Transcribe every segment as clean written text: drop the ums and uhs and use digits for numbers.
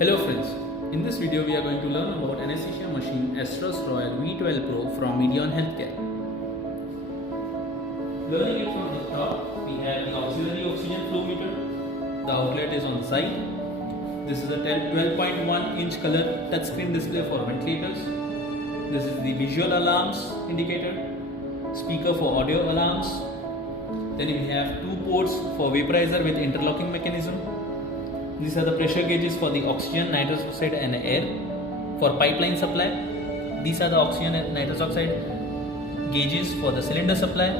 Hello friends, in this video we are going to learn about anesthesia machine Astros Royal V12 Pro from Medion Healthcare. Learning it from the top, we have the auxiliary oxygen flow meter. The outlet is on the side. This is a 12.1 inch color touchscreen display for ventilators. This is the visual alarms indicator, speaker for audio alarms. Then we have two ports for vaporizer with interlocking mechanism. These are the pressure gauges for the oxygen, nitrous oxide and air. For pipeline supply, these are the oxygen and nitrous oxide gauges for the cylinder supply.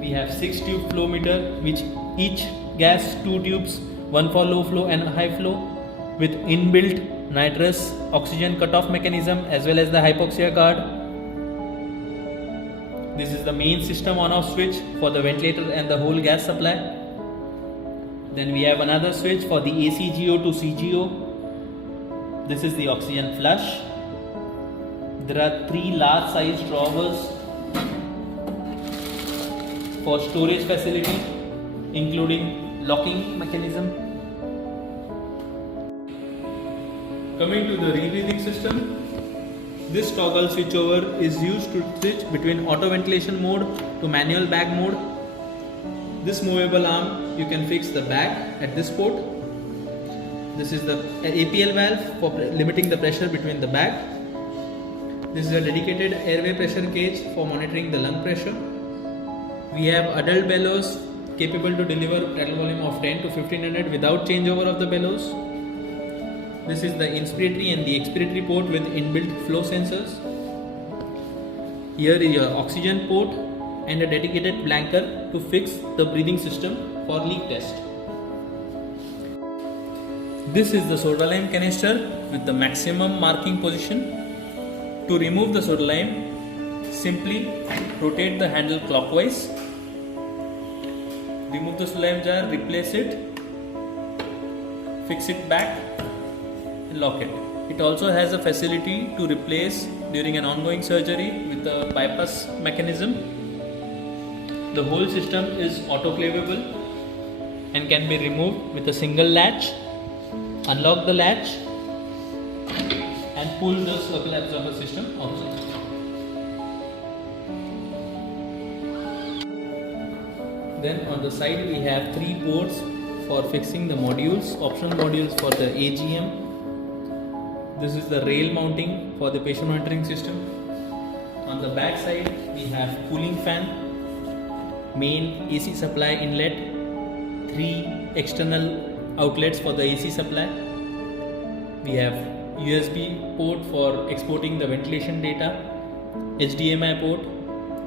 We have 6 tube flow meter, which each gas 2 tubes, one for low flow and high flow, with inbuilt nitrous oxygen cutoff mechanism as well as the hypoxia guard. This is the main system on-off switch for the ventilator and the whole gas supply. Then we have another switch for the ACGO to CGO. This is the oxygen flush. There are 3 large size drawers for storage facility, including locking mechanism. Coming to the rebreathing system, this toggle switchover is used to switch between auto ventilation mode to manual bag mode. This movable arm, you can fix the bag at this port. This is the APL valve for limiting the pressure between the bag. This is a dedicated airway pressure gauge for monitoring the lung pressure. We have adult bellows capable to deliver tidal volume of 10 to 1500 without changeover of the bellows. This is the inspiratory and the expiratory port with inbuilt flow sensors. Here is your oxygen port and a dedicated blanker to fix the breathing system for leak test. This is the soda lime canister with the maximum marking position. To remove the soda lime, simply rotate the handle clockwise. Remove the soda lime jar, replace it, fix it back and lock it. It also has a facility to replace during an ongoing surgery with the bypass mechanism. The whole system is autoclavable and can be removed with a single latch. Unlock the latch and pull the circle absorber system outside. Then on the side we have 3 ports for fixing the modules, optional modules for the AGM. This is the rail mounting for the patient monitoring system. On the back side we have cooling fan, main AC supply inlet, 3 external outlets for the AC supply. We have USB port for exporting the ventilation data, HDMI port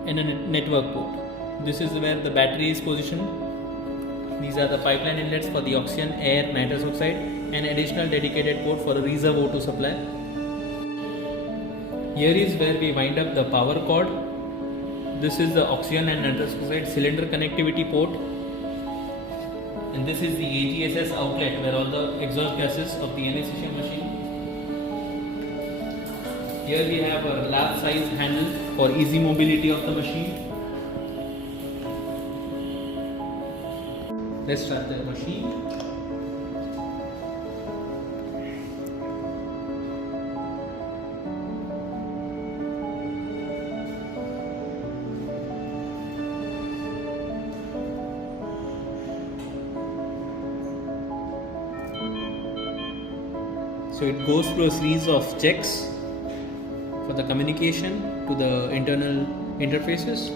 and a network port. This is where the battery is positioned. These are the pipeline inlets for the oxygen, air, nitrous oxide and additional dedicated port for a reserve O2 supply. Here is where we wind up the power cord. This is the oxygen and nitrous oxide cylinder connectivity port, and this is the AGSS outlet where all the exhaust gases of the anesthesia machine. Here we have a large size handle for easy mobility of the machine. Let's start the machine. So it goes through a series of checks for the communication to the internal interfaces.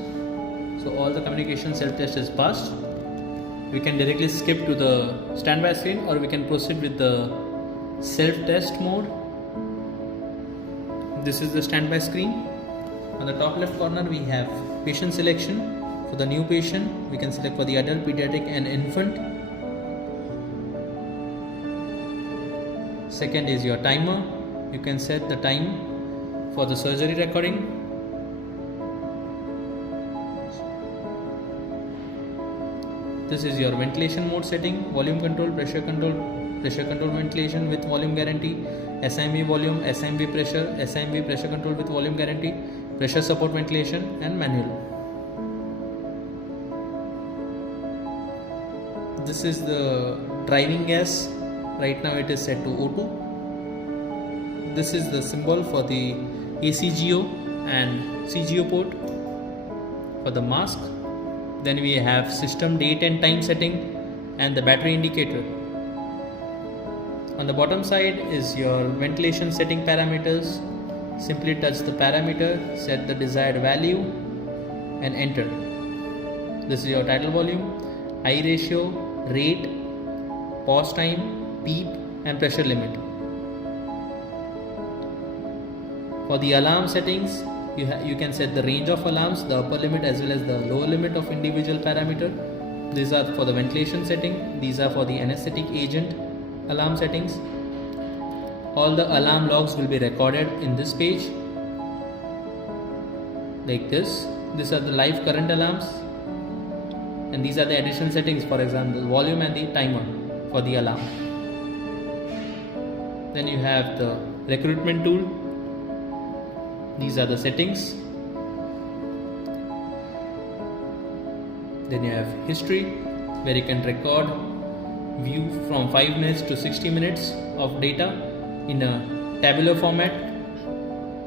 So all the communication self-test is passed. We can directly skip to the standby screen or we can proceed with the self-test mode. This is the standby screen. On the top left corner we have patient selection. For the new patient we can select for the adult, pediatric and infant. Second is your timer. You can set the time for the surgery recording. This is your ventilation mode setting, volume control, pressure control ventilation with volume guarantee, SIMV volume, SIMV pressure control with volume guarantee, pressure support ventilation and manual. This is the driving gas Right now it is set to O2. This is the symbol for the ACGO and CGO port for the mask. Then we have system date and time setting and the battery indicator. On the bottom side is your ventilation setting parameters. Simply touch the parameter, set the desired value and enter. This is your tidal volume, eye ratio, rate, pause time, PEEP and pressure limit. For the alarm settings, you can set the range of alarms, the upper limit as well as the lower limit of individual parameter. These are for the ventilation setting. These are for the anesthetic agent alarm settings. All the alarm logs will be recorded in this page like this. These are the live current alarms, and these are the additional settings, for example volume and the timer for the alarm. Then you have the recruitment tool. These are the settings. Then you have history, where you can record view from 5 minutes to 60 minutes of data in a tabular format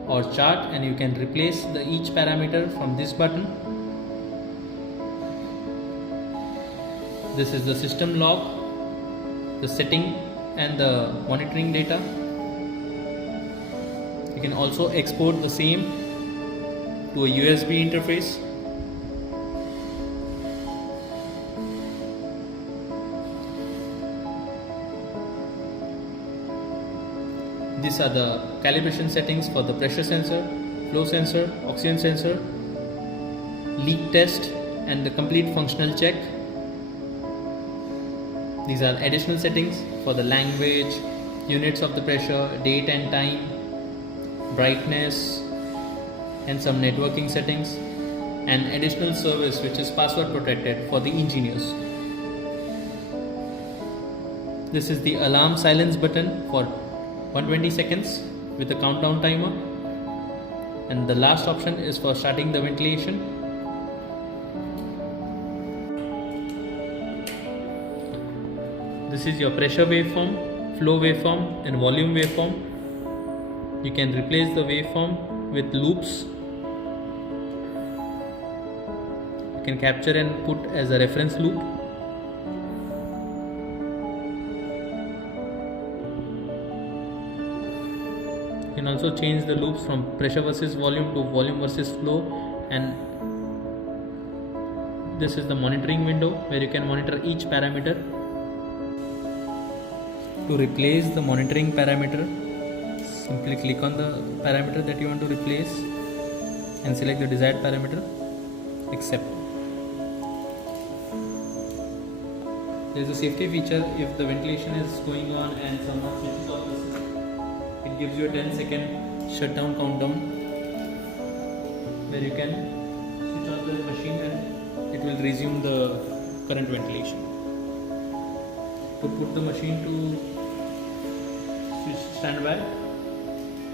or chart, and you can replace each parameter from this button. This is the system log, the setting and the monitoring data. You can also export the same to a USB interface. These are the calibration settings for the pressure sensor, flow sensor, oxygen sensor, leak test and the complete functional check. These are additional settings for the language, units of the pressure, date and time, brightness and some networking settings, and additional service which is password protected for the engineers. This is the alarm silence button for 120 seconds with a countdown timer, and the last option is for starting the ventilation. This is your pressure waveform, flow waveform and volume waveform. You can replace the waveform with loops. You can capture and put as a reference loop. You can also change the loops from pressure versus volume to volume versus flow, and this is the monitoring window where you can monitor each parameter. To replace the monitoring parameter, simply click on the parameter that you want to replace and select the desired parameter, accept. There is a safety feature. If the ventilation is going on and someone switches off the system, it gives you a 10-second shutdown countdown where you can switch on the machine and it will resume the current ventilation. To put the machine to standby,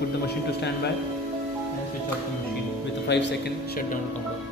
put the machine to standby and switch off the machine with a 5-second shutdown countdown.